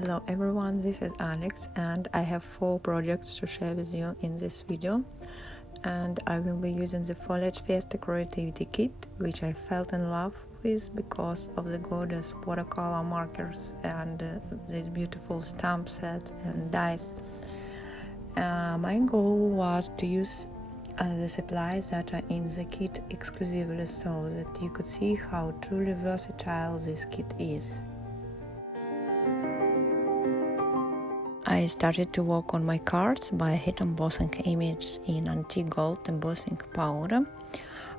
Hello everyone, this is Alex and I have 4 projects to share with you in this video, and I will be using the Foliage Fiesta Creativity Kit, which I fell in love with because of the gorgeous watercolor markers and this beautiful stamp set and dies. My goal was to use the supplies that are in the kit exclusively so that you could see how truly versatile this kit is. I started to work on my cards by heat embossing images in antique gold embossing powder.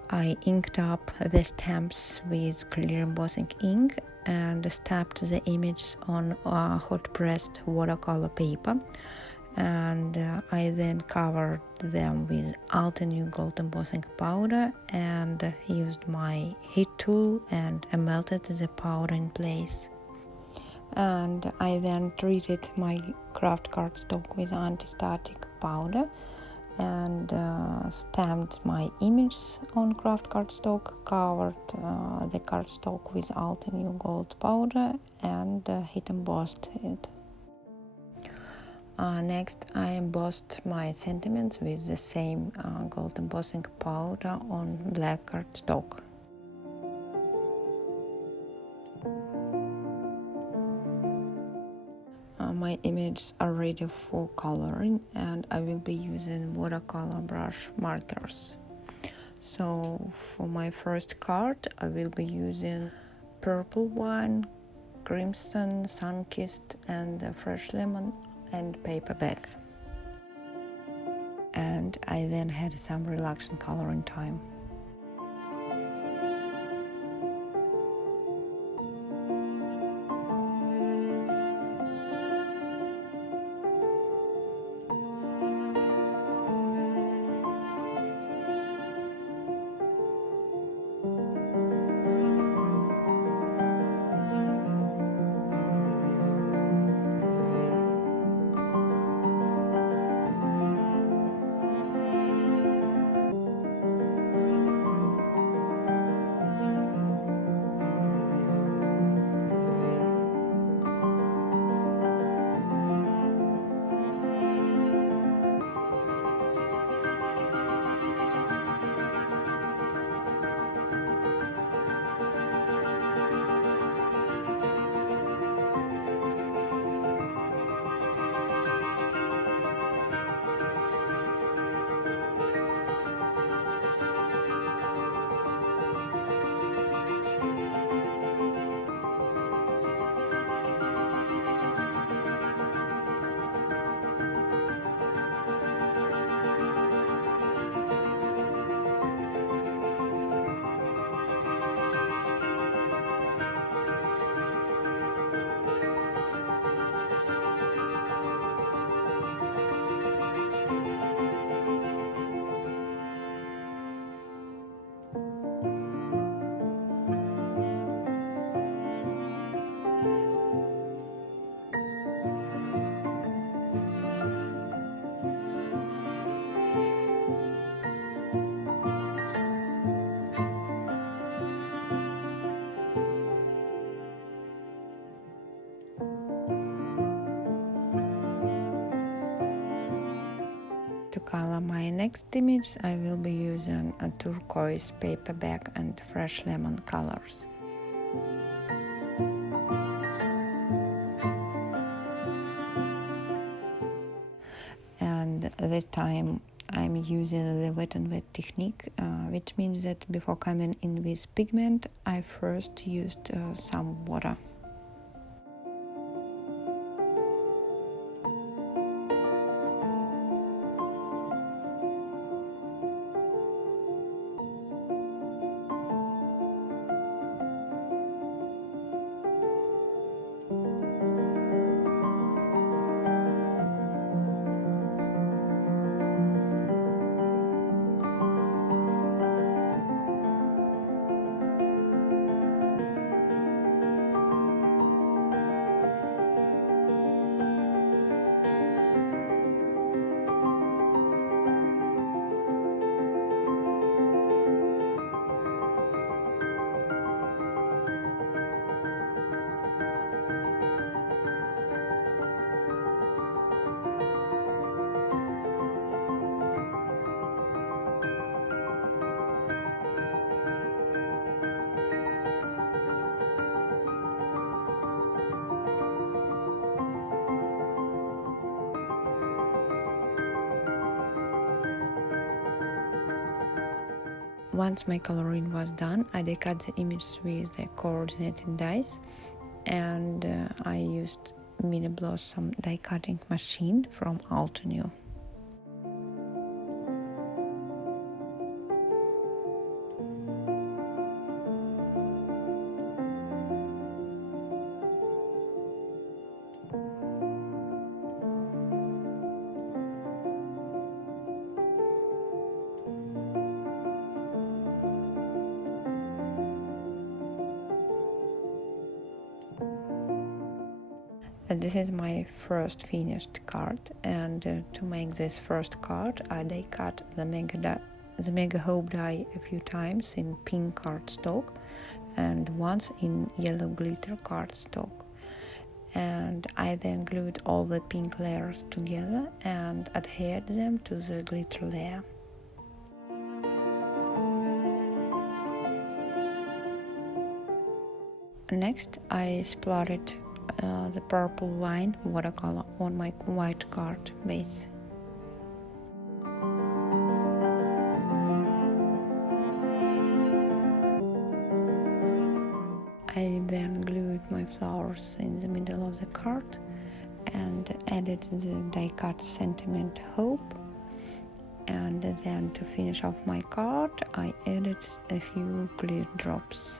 I inked up the stamps with clear embossing ink and stamped the images on hot pressed watercolor paper, and I then covered them with Alta New Gold embossing powder and used my heat tool and melted the powder in place. And I then treated my craft cardstock with anti-static powder and stamped my image on craft cardstock, covered the cardstock with Alta New Gold powder and heat embossed it. Next, I embossed my sentiments with the same gold embossing powder on black cardstock. My images are ready for coloring and I will be using watercolor brush markers. So for my first card I will be using purple wine, crimson, sun-kissed and fresh lemon and paperback. And I then had some relaxing coloring time. To color my next image, I will be using a turquoise paperback and fresh lemon colors. And this time I'm using the wet and wet technique, which means that before coming in with pigment, I first used some water. Once my coloring was done, I die-cut the image with the coordinating dies, and I used Mini Blossom die-cutting machine from Altenew. This is my first finished card, and to make this first card I die-cut the Mega Hope die a few times in pink cardstock and once in yellow glitter cardstock, and I then glued all the pink layers together and adhered them to the glitter layer. Next I splattered the purple wine watercolor on my white card base. I then glued my flowers in the middle of the card and added the die-cut sentiment Hope, and then to finish off my card I added a few clear drops.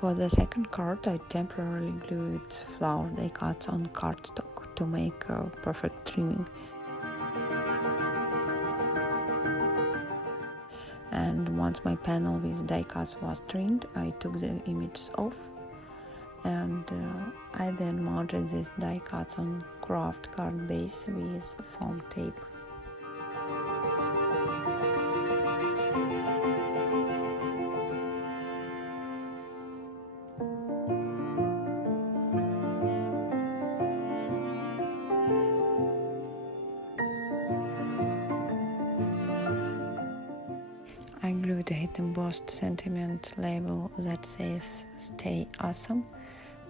For the second card, I temporarily glued flower die cuts on cardstock to make a perfect trimming. And once my panel with die cuts was trimmed, I took the images off, and I then mounted these die cuts on craft card base with foam tape. I glued a hit embossed sentiment label that says "Stay Awesome"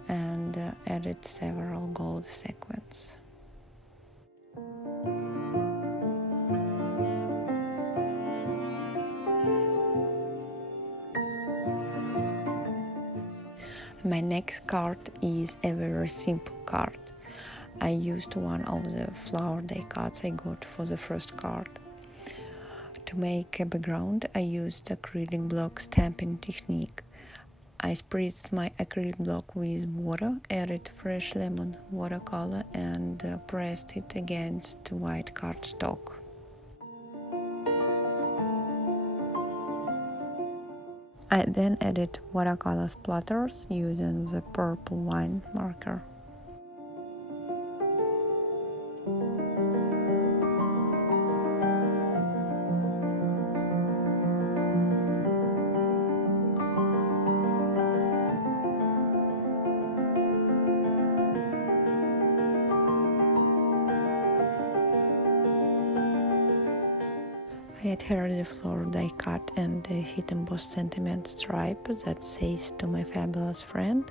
and added several gold sequins. My next card is a very simple card. I used one of the flower die cuts I got for the first card. To make a background, I used acrylic block stamping technique. I spritzed my acrylic block with water, added fresh lemon watercolor, and pressed it against white cardstock. I then added watercolor splatters using the purple wine marker. I adhered the flower die cut and the hit embossed sentiment stripe that says "To my fabulous friend"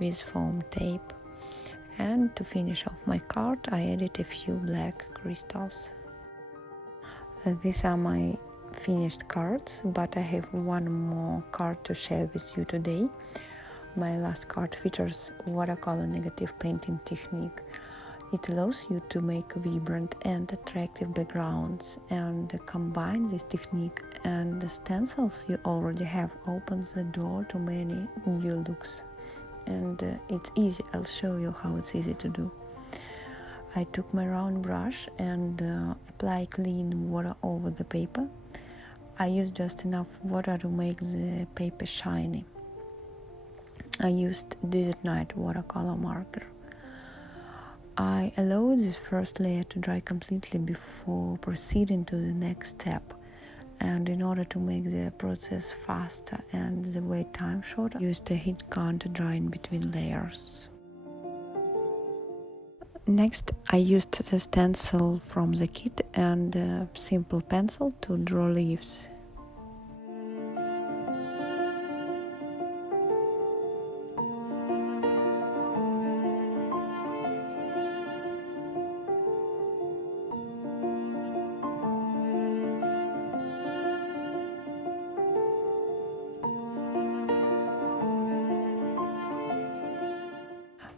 with foam tape. And to finish off my card, I added a few black crystals. These are my finished cards, but I have one more card to share with you today. My last card features watercolor negative painting technique. It allows you to make vibrant and attractive backgrounds, and combine this technique and the stencils you already have opens the door to many new looks. And it's easy. I'll show you how it's easy to do. I took my round brush and apply clean water over the paper. I used just enough water to make the paper shiny. I used Desert Night watercolor marker. I allowed this first layer to dry completely before proceeding to the next step, and in order to make the process faster and the wait time shorter, I used a heat gun to dry in between layers. Next, I used the stencil from the kit and a simple pencil to draw leaves.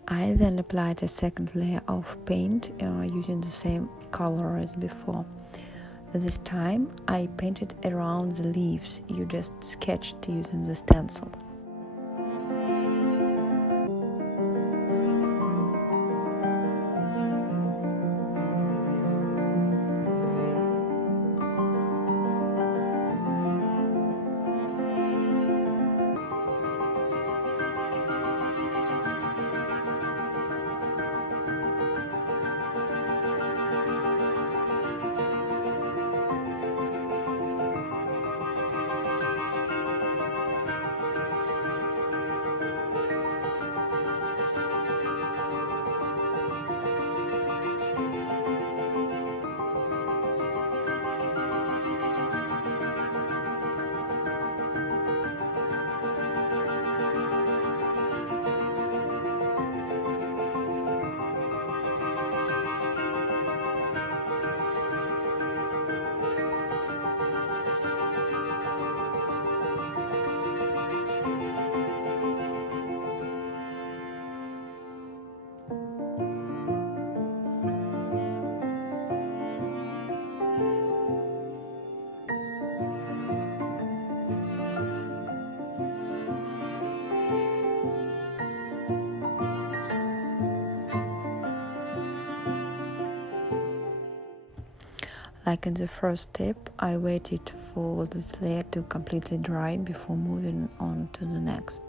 I then applied a second layer of paint using the same color as before. This time I painted around the leaves you just sketched using the stencil. Like in the first step, I waited for this layer to completely dry before moving on to the next.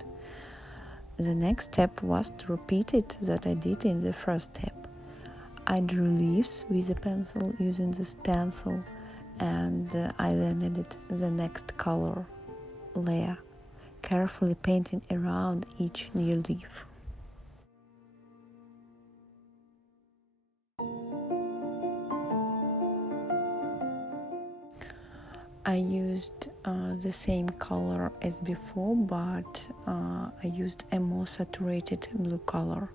The next step was to repeat it that I did in the first step. I drew leaves with a pencil using the stencil, and I then added the next color layer, carefully painting around each new leaf. I used the same color as before, but I used a more saturated blue color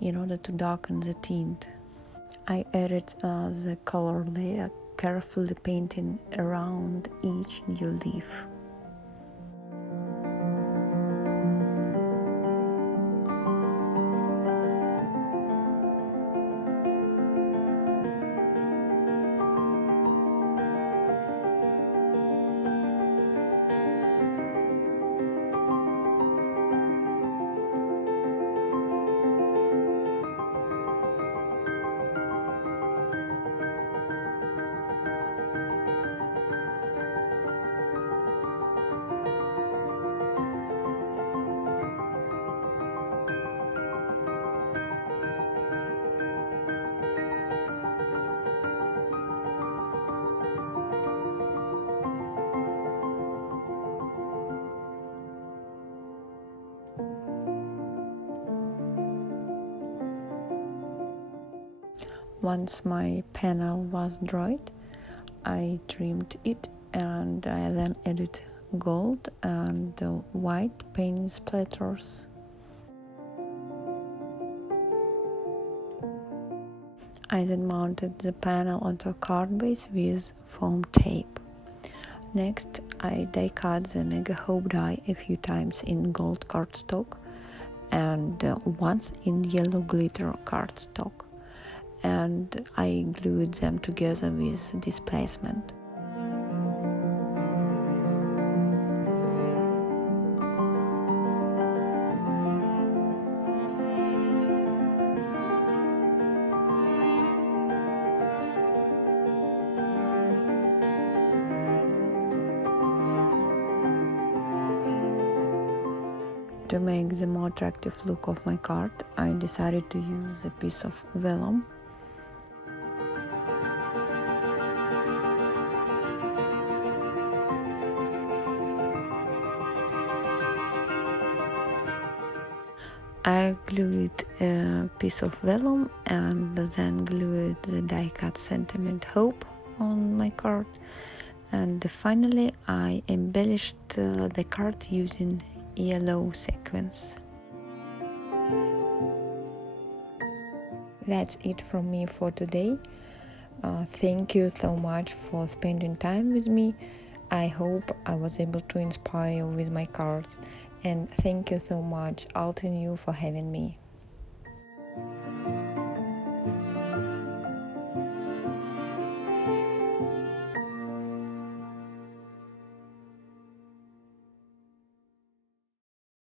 in order to darken the tint. I added the color layer, carefully painting around each new leaf. Once my panel was dried, I trimmed it, and I then added gold and white paint splatters. I then mounted the panel onto a card base with foam tape. Next, I die cut the Mega Hope die a few times in gold cardstock and once in yellow glitter cardstock, and I glued them together with displacement. To make the more attractive look of my card, I decided to use a piece of vellum. I glued a piece of vellum and then glued the die-cut sentiment hope on my card, and finally I embellished the card using yellow sequins. That's it from me for today. Thank you so much for spending time with me. I hope I was able to inspire you with my cards, and thank you so much, Alton, you, for having me.